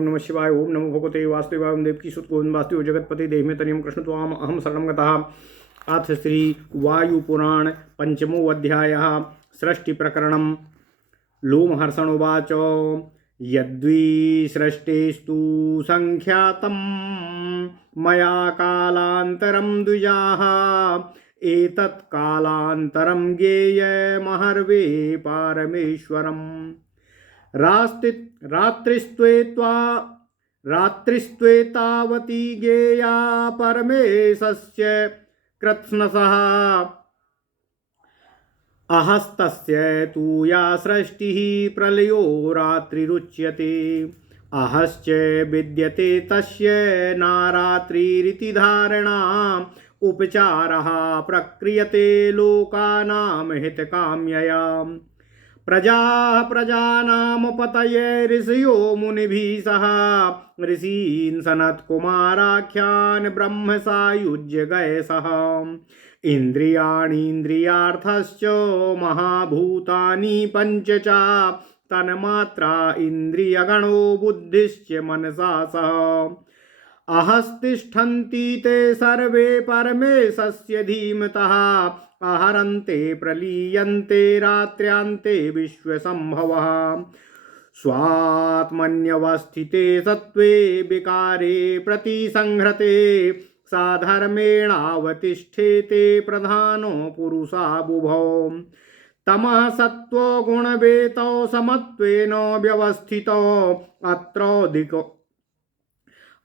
ओम नमः शिवाय। ओम नमो भगवते वासुदेवाय। ओम देवकी सुत गोविंद वासुदेव जगतपति देहि में तनियम कृष्ण त्वाम अहम शरणं गतः। अथ श्री वायुपुराण पंचमो अध्यायः सृष्टि प्रकरणं। लोमहर्षण उवाच यद्विसृष्टेस्तु संख्यातं मया कालान्तरं द्विजाः एतत् कालान्तरं ज्ञेयमहर्वे पारमेश्वरम्। रात्रिस्त्वेतावती ज्ञेया परमेशस्य कृत्स्नसः अहस्तस्य तु या सृष्टिः प्रलयो रात्रिरुच्यते। अहश्च विद्यते तस्य नारात्रिरिति धारणा उपचारः प्रक्रियते लोकानां हितकाम्यया। प्रजानां पतये ऋषयो मुनिभिः सह ऋषीन् सनत्कुमाराख्यान् ब्रह्म सायुज्य गयसः। इन्द्रियाणीन्द्रियार्थश्च महाभूतानि पञ्च च तन्मात्रा इन्द्रियगणो बुद्धिश्च मनसा सह। अहस्तिष्ठन्ति ते सर्वे परमेशस्य धीमतः आहरन्ते प्रलीयन्ते रात्र्यान्ते विश्वसम्भवः। स्वात्मन्यवस्थिते सत्त्वे विकारे प्रतिसंहृते साधर्मेणावतिष्ठेते प्रधानो पुरुषा बुभौ। तमः सत्त्वो गुणवेतौ समत्वेन व्यवस्थितौ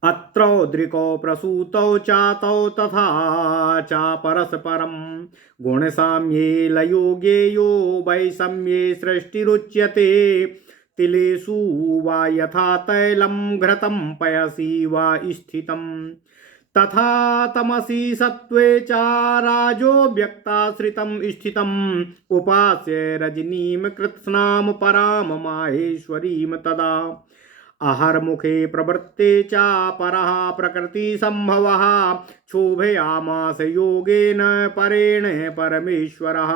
अत्रौद्रिकौ प्रसूतौ चातौ तथा च परस्परं। गुणसाम्ये लयो ज्ञेयो वैषम्ये सृष्टिरुच्यते। तिलेषु वा यथा तैलं घृतं पयसि वा स्थितं तथा तमसि सत्त्वे च राजो व्यक्ताश्रितं स्थितम्। उपास्य रजनीं कृत्स्नां परां माहेश्वरीं तदा। आहर्मुखे प्रवृत्ते च परः प्रकृतिसम्भवः क्षोभयामास योगेन परेण परमेश्वरः।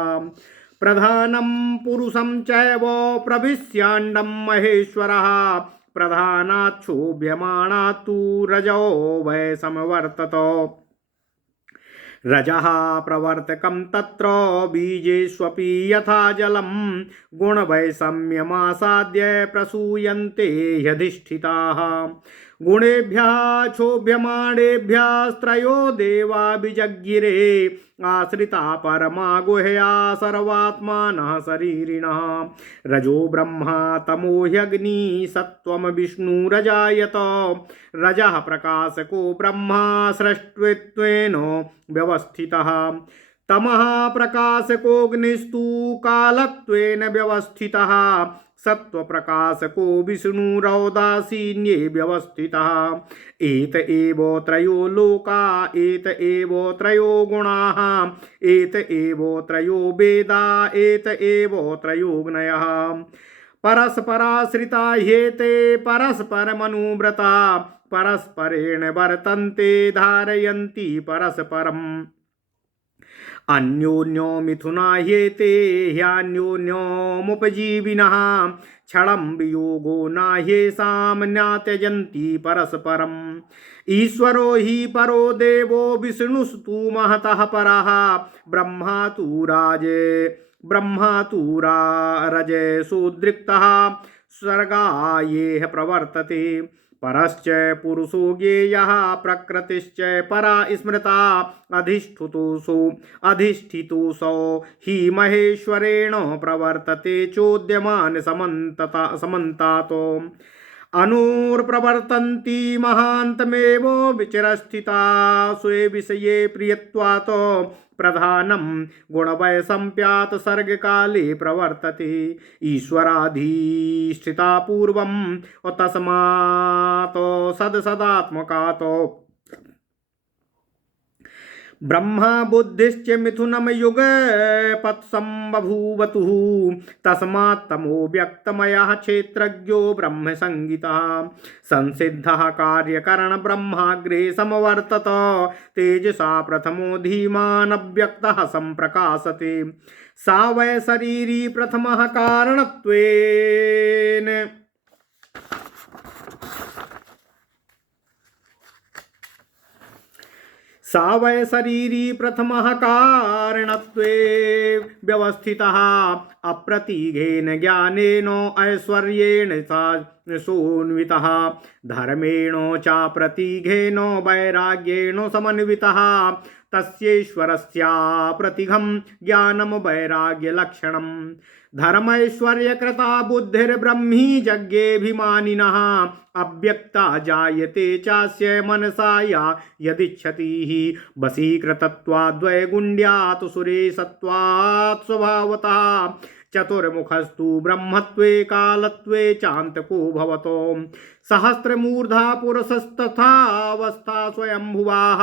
प्रधानं पुरुषं चैव प्रविश्याण्डं महेश्वरः। प्रधानात् क्षोभ्यमाणात् तु रजो वै समवर्तत। रजः प्रवर्तकं तत्र बीजेष्वपि यथा जलं गुणवैषम्यमासाद्य प्रसूयन्ते ह्यधिष्ठिताः। गुणेभ्यः क्षोभ्यमाणेभ्यस्त्रयो देवा विजज्ञिरे आश्रिता परमा गुह्या सर्वात्मानः शरीरिणः। रजो ब्रह्मा तमो ह्यग्नि सत्त्वं विष्णुरजायत। रजः प्रकाशको ब्रह्मा सृष्टित्वेन व्यवस्थितः। तमः प्रकाशकोऽग्निस्तु कालत्वेन व्यवस्थितः। सत्त्वप्रकाशको विष्णुरौदासीन्ये व्यवस्थितः। एत एव त्रयो लोका एत एव त्रयो गुणाः एत एव त्रयो वेदा एत एव त्रयो ज्ञयः। परस्पराश्रिता ह्येते परस्परमनुव्रता परस्परेण वर्तन्ते धारयन्ति परस्परम्। अन्योन्यो मिथुना ह्येते ह्यान्योन्योमुपजीविनः। क्षणं वियोगो नाह्येषां न त्यजन्ति परस्परम्। ईश्वरो हि परो देवो विष्णुस्तु महतः परः। ब्रह्मा तु रजसोद्रिक्तः स्वर्गायेह प्रवर्तते। परश्च पुरुषो ज्ञेयः प्रकृतिश्च परा स्मृता। अधिष्ठितोऽसौ हि महेश्वरेण प्रवर्तते चोद्यमान समन्तातो। अनुर्प्रवर्तन्ति महान्तमेव विचरस्थिता स्वे विषये प्रियत्वात्। प्रधानं गुणवैषम्यात् सर्गकाले प्रवर्तते ईश्वराधिष्ठिता पूर्वं तस्मात् सदसदात्मकात्। ब्रह्मा बुद्धिश्च मिथुनं युगपत्संबभूवतुः। तस्मात् तमो व्यक्तमयः क्षेत्रज्ञो ब्रह्म संहितः। संसिद्धः कार्यकरण ब्रह्माग्रे समवर्तत। तेजसा प्रथमो धीमान् अव्यक्तः संप्रकाशते। सा वै शरीरी प्रथमः कारणत्वेन सा वै शरीरी प्रथमः कारणत्वे व्यवस्थितः अप्रतिघेन ज्ञानेन ऐश्वर्येण सोन्वितः धर्मेण च प्रतिघेन वैराग्येण समन्वितः तस्येश्वरस्य प्रतिघं ज्ञानं वैराग्यलक्षणम् धर्मैश्वर्यकृता बुद्धिर्ब्रह्मी यज्ञेऽभिमानिनः अव्यक्ता जायते चास्य मनसा या यदिच्छति वशीकृतत्वाद्वैगुण्यात् सुरेशत्वात् स्वभावतः चतुर्मुखस्तु ब्रह्मत्वे कालत्वे चान्तको भवतो सहस्रमूर्धा पुरुषस्तथावस्था स्वयंभुवाः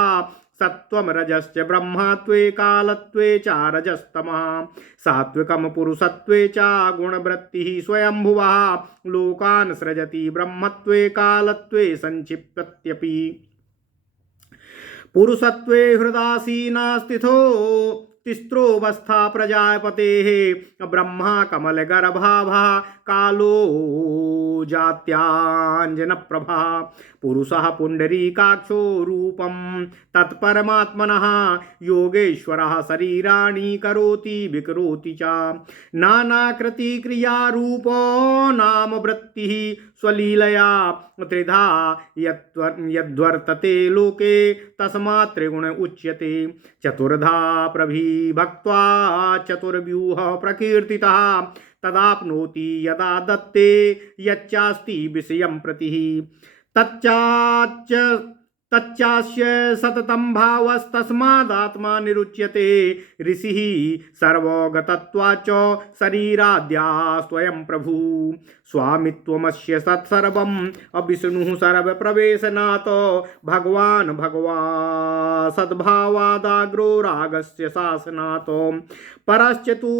सत्वम रजश्च ब्रह्मत्वे कालत्वे च रजस्तमः सात्विकम पुरुषत्वे च गुणवृत्तिः स्वयंभुवः लोकान् सृजति ब्रह्मत्वे कालत्वे संक्षिप्यत्यपि पुरुषत्वे हृदासीना स्थितो तिस्रोवस्था प्रजापतेः ब्रह्मा कमलगर्भाभा कालो जात्याञ्जनप्रभा पुरुषः पुण्डरीकाक्षो रूपं तत्परमात्मनः योगेश्वरः शरीराणि करोति विकरोति च नानाकृतिक्रियारूपो नाम वृत्तिः स्वलीलया त्रिधा यद्वर्तते लोके तस्मात् त्रिगुण उच्यते चतुर्धा प्रविभक्त्वा चतुर्व्यूह प्रकीर्तितः तदाप्नोति यदा दत्ते यच्चास्ति विषयं प्रतिः तच्चास्य सततं भावस्तस्मादात्मा निरुच्यते ऋषिः सर्वगतत्वाच्च शरीराद्या स्वयं प्रभु स्वामित्वमस्य तत्सर्वम् अविष्णुः सर्वप्रवेशनात् भगवान् सद्भावादाग्रो रागस्य शासनात् परश्च तु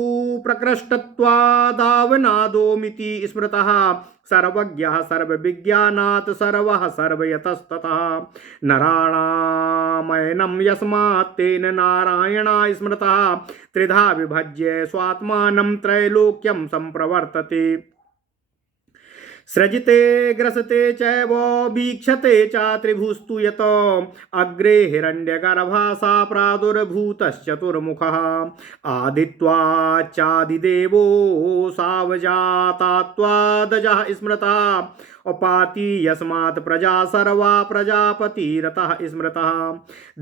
प्रकृष्टत्वादावनादोमिति स्मृतः सर्वज्ञः सर्वविज्ञानात् सर्वः सर्वयतस्ततः नराणामयनं यस्मात् तेन नारायणा स्मृतः त्रिधा विभज्य स्वात्मानं त्रैलोक्यं सम्प्रवर्तते सृजते ग्रसते चैव वीक्षते च त्रिभुस्तु यत अग्रे हिरण्यगर्भा सा प्रादुर्भूतश्चतुर्मुखः आदित्वाच्चादिदेवो सावजातात्वादजः स्मृतः उपाति यस्मात् प्रजा सर्वा प्रजापतिरतः स्मृतः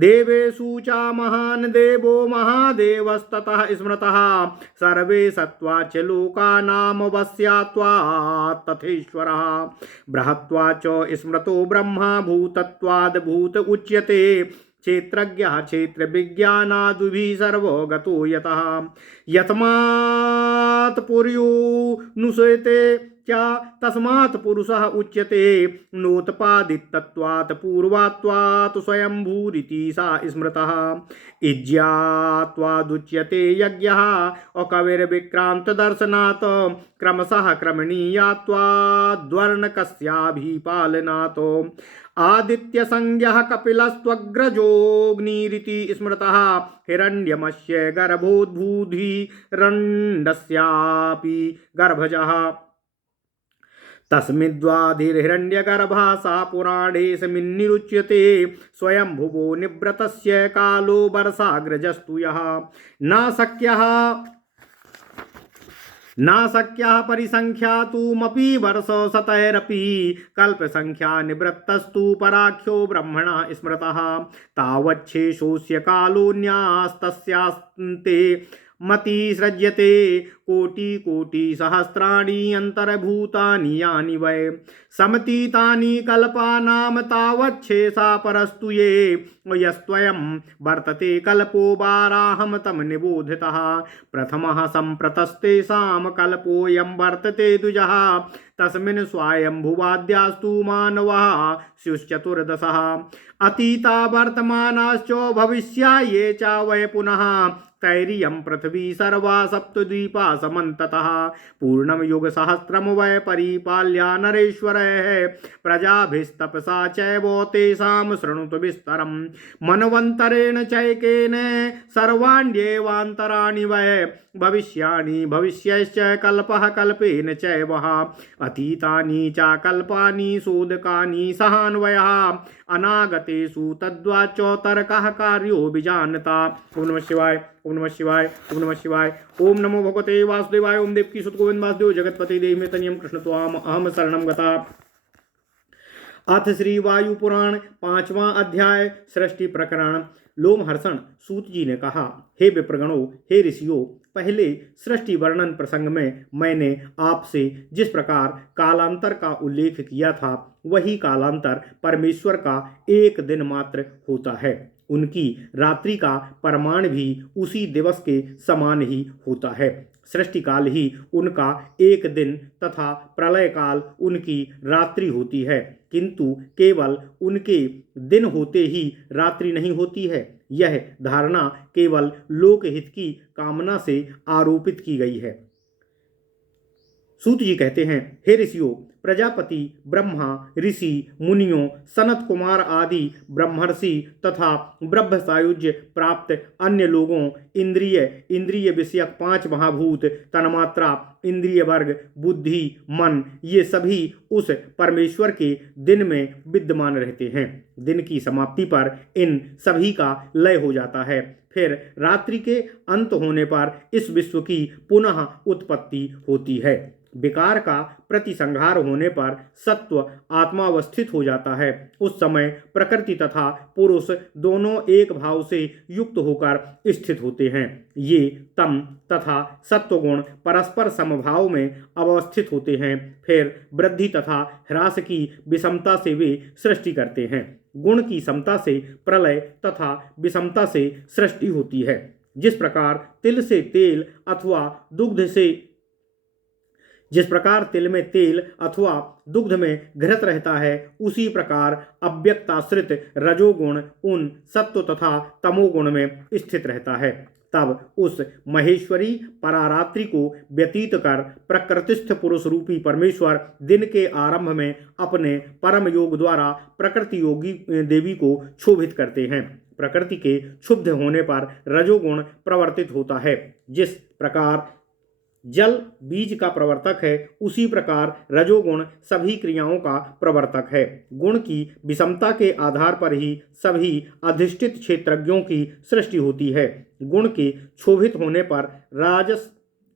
देवेषु च महान् देवो महादेवस्ततः स्मृतः सर्वे सत्त्वाच्च लोकानां वस्यात्वात् तथेश्वरः बृहत्वाच्च स्मृतो ब्रह्मा भूतत्वाद् भूत उच्यते क्षेत्रज्ञः क्षेत्रविज्ञानादुभिः सर्वगतो यतः यस्मात् पुर्युनुसेते तस्मात् पुरुषः उच्यते नोत्पादितत्वात् पूर्वात्वात् स्वयंभूरिति सा स्मृतः इज्यात्वादुच्यते यज्ञः अकविर्विक्रान्तदर्शनात् क्रमशः क्रमणीयात्वाद्वर्णकस्याभिपालनात् आदित्यसंज्ञः कपिलस्त्वग्रजोऽग्निरिति स्मृतः हिरण्यमस्य गर्भोद्भूधिरण्डस्यापि गर्भजः तस्मिद्वाधिर्हिरण्यगर्भा सा पुराणेऽस्मिन्निरुच्यते स्वयंभुवो निवृतस्य कालो वर्षाग्रजस्तु यः नाशक्यः परिसंख्यातुमपि वर्षशतैरपि कल्पसंख्या निवृत्तस्तु पराख्यो ब्रह्मणा स्मृतः तावच्छेषोऽस्य कालोऽन्यास्तस्यास्ते मति सृज्यते कोटि सहस्राणि अंतर्भूतानि यानि वै समतीतानि कल्पानां तावच्छेषा परस्तु ये यस्त्वयं वर्तते कल्पो वाराहं तं निबोधितः प्रथमः सम्प्रतस्तेषां कल्पोऽयं वर्तते द्विजः तस्मिन् स्वायंभुवाद्यास्तु मानवाः स्युश्चतुर्दशः अतीता वर्तमानाश्च भविष्या ये च वै पुनः तैरियं पृथ्वी सर्वा सप्तद्वीपा समन्ततः पूर्णम युग सहस्रम वै परिपाल्या नरेश्वरः प्रजाभिस्तपसा चैव तेषां शृणुत विस्तरम् मनवन्तरेण चैकेन सर्वाण्येवान्तराणि वै भविष्याणि भविष्यश्च कल्पः कल्पेन चैव अतीतानि च कल्पानि शोधकानि सहान्वयः अनागतेषु तद्वाचो तर्कः कार्यो विजानता। ओम नमः शिवाय ओम नमः शिवाय ओम नमः शिवाय। ओम नमो भगवते वासुदेवाय। ओम देवकी सुत गोविंद वासुदेव जगतपति देव में तनियम कृष्ण त्वाम अहम शरणं गता। अथ श्री वायु पुराण 5वां अध्याय सृष्टि प्रकरण। लोमहर्षण सूत जी ने कहा, हे विप्रगणों, हे ऋषियों, पहले सृष्टि वर्णन प्रसंग में मैंने आपसे जिस प्रकार कालांतर का उल्लेख किया था वही कालांतर परमेश्वर का एक दिन मात्र होता है। उनकी रात्रि का परमाण भी उसी दिवस के समान ही होता है। सृष्टि काल ही उनका एक दिन तथा प्रलय काल उनकी रात्रि होती है, किंतु केवल उनके दिन होते ही रात्रि नहीं होती है। यह धारणा केवल लोकहित की कामना से आरोपित की गई है। सूत जी कहते हैं, हे ऋषियों, प्रजापति ब्रह्मा, ऋषि मुनियों, सनत कुमार आदि ब्रह्मर्षि तथा ब्रह्म सायुज्य प्राप्त अन्य लोगों, इंद्रिय विषयक 5 महाभूत, तन्मात्रा, इंद्रिय वर्ग, बुद्धि, मन, ये सभी उस परमेश्वर के दिन में विद्यमान रहते हैं। दिन की समाप्ति पर इन सभी का लय हो जाता है। फिर रात्रि के अंत होने पर इस विश्व की पुनः उत्पत्ति होती है। विकार का प्रतिसंहार होने पर सत्व आत्मावस्थित हो जाता है। उस समय प्रकृति तथा पुरुष दोनों एक भाव से युक्त होकर स्थित होते हैं। ये तम तथा सत्वगुण परस्पर समभाव में अवस्थित होते हैं। फिर वृद्धि तथा ह्रास की विषमता से वे सृष्टि करते हैं। गुण की समता से प्रलय तथा विषमता से सृष्टि होती है। जिस प्रकार तिल में तेल अथवा दुग्ध में घृत रहता है, उसी प्रकार अव्यक्ताश्रित रजोगुण उन सत्व तथा तमोगुण में स्थित रहता है। तब उस महेश्वरी परारात्रि को व्यतीत कर प्रकृतिस्थ पुरुष रूपी परमेश्वर दिन के आरंभ में अपने परम योग द्वारा प्रकृति योगी देवी को क्षोभित करते हैं। प्रकृति के क्षुब्ध होने पर रजोगुण प्रवर्तित होता है। जिस प्रकार जल बीज का प्रवर्तक है, उसी प्रकार रजोगुण सभी क्रियाओं का प्रवर्तक है। गुण की विषमता के आधार पर ही सभी अधिष्ठित क्षेत्रज्ञों की सृष्टि होती है। गुण के क्षोभित होने पर राजस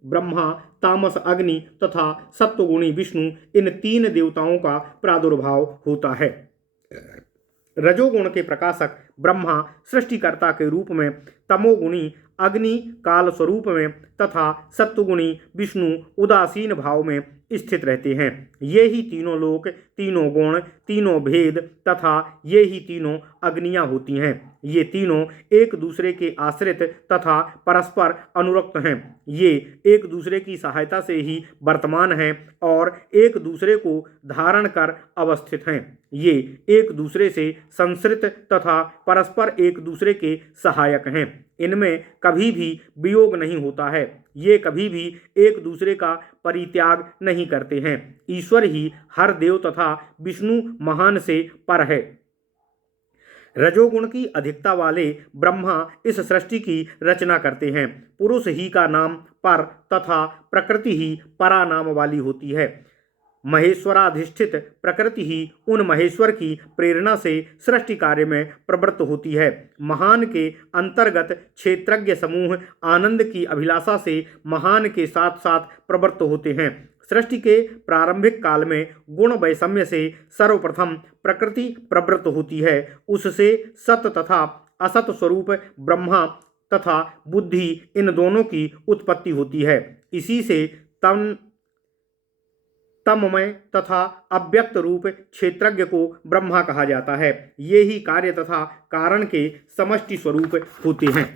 ब्रह्मा, तामस अग्नि तथा सत्वगुणी विष्णु, इन 3 देवताओं का प्रादुर्भाव होता है। रजोगुण के प्रकाशक ब्रह्मा सृष्टिकर्ता के रूप में, तमोगुणी अग्नि काल स्वरूप में तथा सत्वगुणी विष्णु उदासीन भाव में स्थित रहते हैं। ये ही तीनों लोक, तीनों गुण, तीनों भेद तथा ये ही तीनों अग्नियां होती हैं। ये तीनों एक दूसरे के आश्रित तथा परस्पर अनुरक्त हैं। ये एक दूसरे की सहायता से ही वर्तमान हैं और एक दूसरे को धारण कर अवस्थित हैं। ये एक दूसरे से संसृत तथा परस्पर एक दूसरे के सहायक हैं। इनमें कभी भी वियोग नहीं होता है। ये कभी भी एक दूसरे का परित्याग नहीं करते हैं। ईश्वर ही हर देव तथा विष्णु महान से पर है। रजोगुण की अधिकता वाले ब्रह्मा इस सृष्टि की रचना करते हैं। पुरुष ही का नाम पर तथा प्रकृति ही परा नाम वाली होती है। महेश्वराधिष्ठित प्रकृति ही उन महेश्वर की प्रेरणा से सृष्टि कार्य में प्रवृत्त होती है। महान के अंतर्गत क्षेत्रज्ञ समूह आनंद की अभिलाषा से महान के साथ साथ प्रवृत्त होते हैं। सृष्टि के प्रारंभिक काल में गुण वैषम्य से सर्वप्रथम प्रकृति प्रवृत्त होती है। उससे सत तथा असत स्वरूप ब्रह्मा तथा बुद्धि, इन दोनों की उत्पत्ति होती है। इसी से तममय तथा अव्यक्त रूप क्षेत्रज्ञ को ब्रह्मा कहा जाता है। ये ही कार्य तथा कारण के समष्टि स्वरूप होते हैं।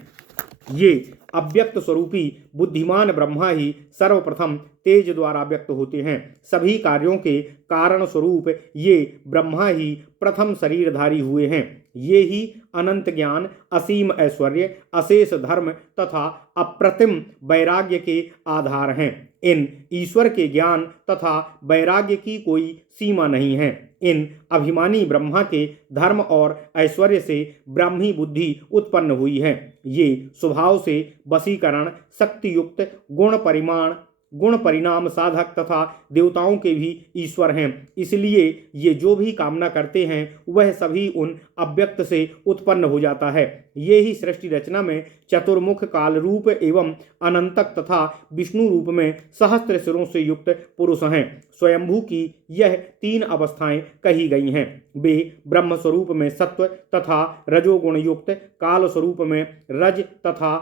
ये अव्यक्त स्वरूपी बुद्धिमान ब्रह्मा ही सर्वप्रथम तेज द्वारा व्यक्त होते हैं। सभी कार्यों के कारण स्वरूप ये ब्रह्मा ही प्रथम शरीरधारी हुए हैं। ये ही अनंत ज्ञान, असीम ऐश्वर्य, अशेष धर्म तथा अप्रतिम वैराग्य के आधार हैं। इन ईश्वर के ज्ञान तथा वैराग्य की कोई सीमा नहीं है। इन अभिमानी ब्रह्मा के धर्म और ऐश्वर्य से ब्राह्मी बुद्धि उत्पन्न हुई है। ये स्वभाव से वशीकरण, शक्तियुक्त, गुण परिणाम साधक तथा देवताओं के भी ईश्वर हैं। इसलिए ये जो भी कामना करते हैं वह सभी उन अव्यक्त से उत्पन्न हो जाता है। ये ही सृष्टि रचना में चतुर्मुख काल रूप एवं अनंतक तथा विष्णु रूप में सहस्त्र सिरों से युक्त पुरुष हैं। स्वयंभू की यह 3 अवस्थाएं कही गई हैं। वे ब्रह्म स्वरूप में सत्व तथा रजोगुण युक्त, काल स्वरूप में रज तथा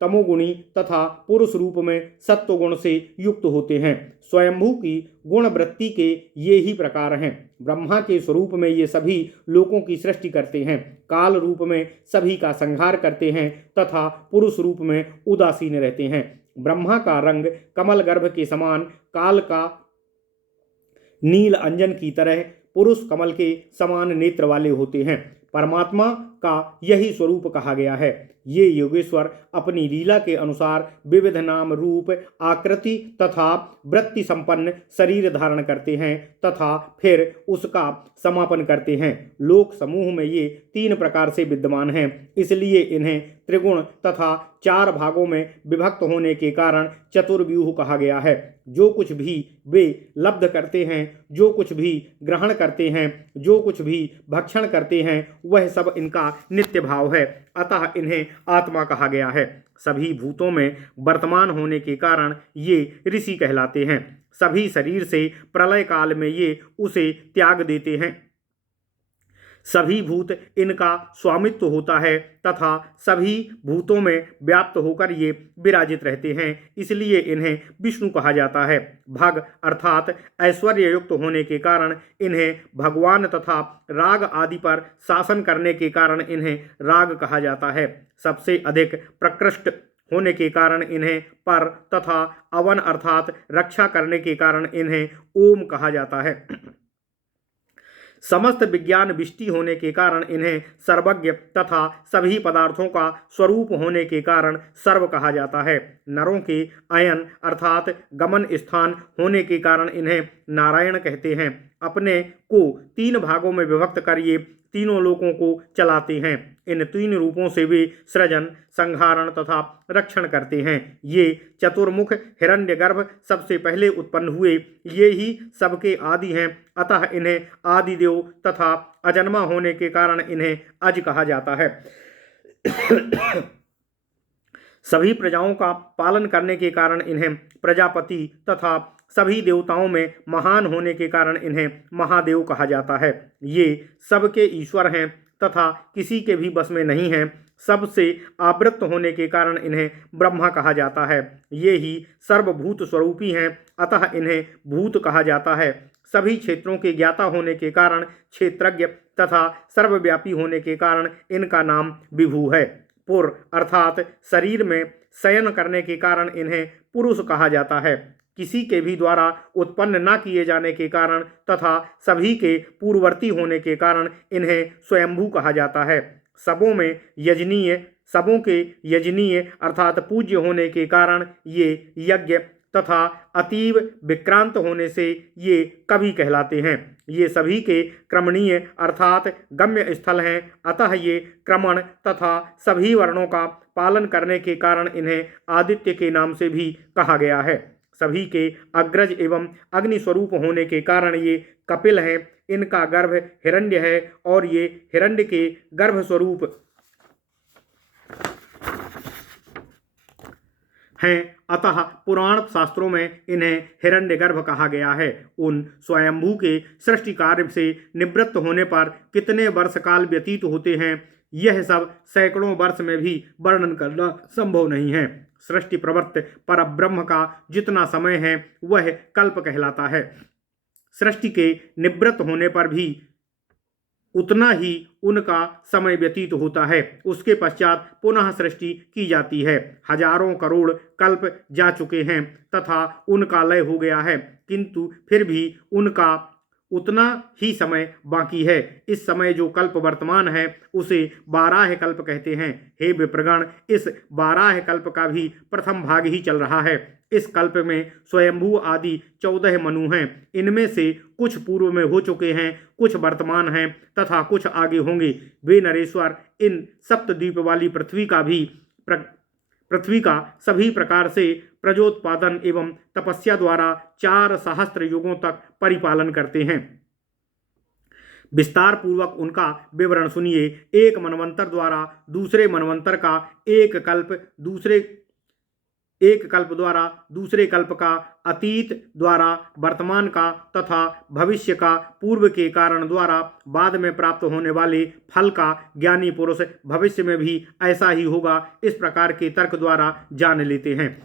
तमोगुणी तथा पुरुष रूप में सत्वगुण से युक्त होते हैं। स्वयंभू की गुण वृत्ति के ये ही प्रकार हैं। ब्रह्मा के स्वरूप में ये सभी लोकों की सृष्टि करते हैं, काल रूप में सभी का संहार करते हैं तथा पुरुष रूप में उदासीन रहते हैं। ब्रह्मा का रंग कमल गर्भ के समान, काल का नील अंजन की तरह, पुरुष कमल के समान नेत्र वाले होते हैं। परमात्मा का यही स्वरूप कहा गया है। ये योगेश्वर अपनी लीला के अनुसार विविध नाम, रूप, आकृति तथा वृत्ति संपन्न शरीर धारण करते हैं तथा फिर उसका समापन करते हैं। लोक समूह में ये 3 प्रकार से विद्यमान हैं। इसलिए इन्हें त्रिगुण तथा 4 भागों में विभक्त होने के कारण चतुर्व्यूह कहा गया है। जो कुछ भी वे लब्ध करते हैं, जो कुछ भी ग्रहण करते हैं, जो कुछ भी भक्षण करते हैं, वह सब इनका नित्य भाव है। अतः इन्हें आत्मा कहा गया है। सभी भूतों में वर्तमान होने के कारण ये ऋषि कहलाते हैं। सभी शरीर से प्रलय काल में ये उसे त्याग देते हैं। सभी भूत इनका स्वामित्व होता है तथा सभी भूतों में व्याप्त होकर ये विराजित रहते हैं। इसलिए इन्हें विष्णु कहा जाता है। भग अर्थात ऐश्वर्य युक्त होने के कारण इन्हें भगवान तथा राग आदि पर शासन करने के कारण इन्हें राग कहा जाता है। सबसे अधिक प्रकृष्ट होने के कारण इन्हें पर तथा अवन अर्थात रक्षा करने के कारण इन्हें ओम कहा जाता है। समस्त विज्ञान विष्टि होने के कारण इन्हें सर्वज्ञ तथा सभी पदार्थों का स्वरूप होने के कारण सर्व कहा जाता है। नरों के अयन अर्थात गमन स्थान होने के कारण इन्हें नारायण कहते हैं। अपने को 3 भागों में विभक्त कर ये तीनों लोकों को चलाते हैं। इन 3 रूपों से वे सृजन, संहारण तथा रक्षण करते हैं। ये चतुर्मुख हिरण्यगर्भ सबसे पहले उत्पन्न हुए। ये ही सबके आदि हैं। अतः इन्हें आदिदेव तथा अजन्मा होने के कारण इन्हें अज कहा जाता है। सभी प्रजाओं का पालन करने के कारण इन्हें प्रजापति तथा सभी देवताओं में महान होने के कारण इन्हें महादेव कहा जाता है। ये सबके ईश्वर हैं तथा किसी के भी बस में नहीं हैं। सबसे आवृत्त होने के कारण इन्हें ब्रह्मा कहा जाता है। ये ही सर्वभूत स्वरूपी हैं, अतः इन्हें भूत कहा जाता है। सभी क्षेत्रों के ज्ञाता होने के कारण क्षेत्रज्ञ तथा सर्वव्यापी होने के कारण इनका नाम विभु है। पुर अर्थात शरीर में शयन करने के कारण इन्हें पुरुष कहा जाता है। किसी के भी द्वारा उत्पन्न न किए जाने के कारण तथा सभी के पूर्ववर्ती होने के कारण इन्हें स्वयंभू कहा जाता है। सबों के यजनीय अर्थात पूज्य होने के कारण ये यज्ञ तथा अतीव विक्रांत होने से ये कवि कहलाते हैं। ये सभी के क्रमणीय अर्थात गम्य स्थल हैं, अतः ये क्रमण तथा सभी वर्णों का पालन करने के कारण इन्हें आदित्य के नाम से भी कहा गया है। सभी के अग्रज एवं अग्नि स्वरूप होने के कारण ये कपिल हैं। इनका गर्भ हिरण्य है और ये हिरण्य के गर्भ स्वरूप हैं, अतः पुराण शास्त्रों में इन्हें हिरण्यगर्भ कहा गया है। उन स्वयंभू के सृष्टि कार्य से निवृत्त होने पर कितने वर्ष काल व्यतीत होते हैं, यह सब सैकड़ों वर्ष में भी वर्णन करना संभव नहीं है। सृष्टि प्रवृत्त पर ब्रह्म का जितना समय है वह कल्प कहलाता है। सृष्टि के निवृत्त होने पर भी उतना ही उनका समय व्यतीत होता है। उसके पश्चात पुनः सृष्टि की जाती है। हजारों करोड़ कल्प जा चुके हैं तथा उनका लय हो गया है, किंतु फिर भी उनका उतना ही समय बाकी है। इस समय जो कल्प वर्तमान है उसे 12 कल्प कहते हैं। हे विप्रगण, इस 12 कल्प का भी प्रथम भाग ही चल रहा है। इस कल्प में स्वयंभू आदि 14 मनु हैं। इनमें से कुछ पूर्व में हो चुके हैं, कुछ वर्तमान हैं तथा कुछ आगे होंगे। वे नरेश्वर, इन सप्तद्वीप वाली पृथ्वी का सभी प्रकार से प्रजोत्पादन एवं तपस्या द्वारा 4 सहस्त्र युगों तक परिपालन करते हैं। विस्तार पूर्वक उनका विवरण सुनिए। एक मनवंतर द्वारा दूसरे मनवंतर का, एक कल्प द्वारा दूसरे कल्प का, अतीत द्वारा वर्तमान का तथा भविष्य का पूर्व के कारण द्वारा बाद में प्राप्त होने वाले फल का ज्ञानी पुरुष भविष्य में भी ऐसा ही होगा, इस प्रकार के तर्क द्वारा जान लेते हैं।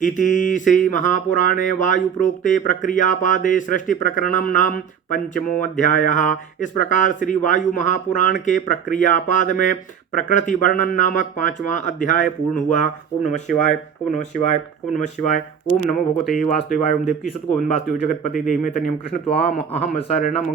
इति श्री महापुराणे वायुप्रोक्ते प्रक्रियापादे सृष्टि प्रकरणम नाम 5वां अध्यायः। इस प्रकार श्री वायु महापुराण के प्रक्रियापाद में प्रकृति वर्णन नामक 5वां अध्याय पूर्ण हुआ। ओम नमः शिवाय, ओम नमः शिवाय, ओम नमः शिवाय। ओम नमो भगवते वासुदेवाय। ओम देवकी सुत गोविंद वासुदेव जगतपति देव में तनियम कृष्ण त्वाम अहम शरणम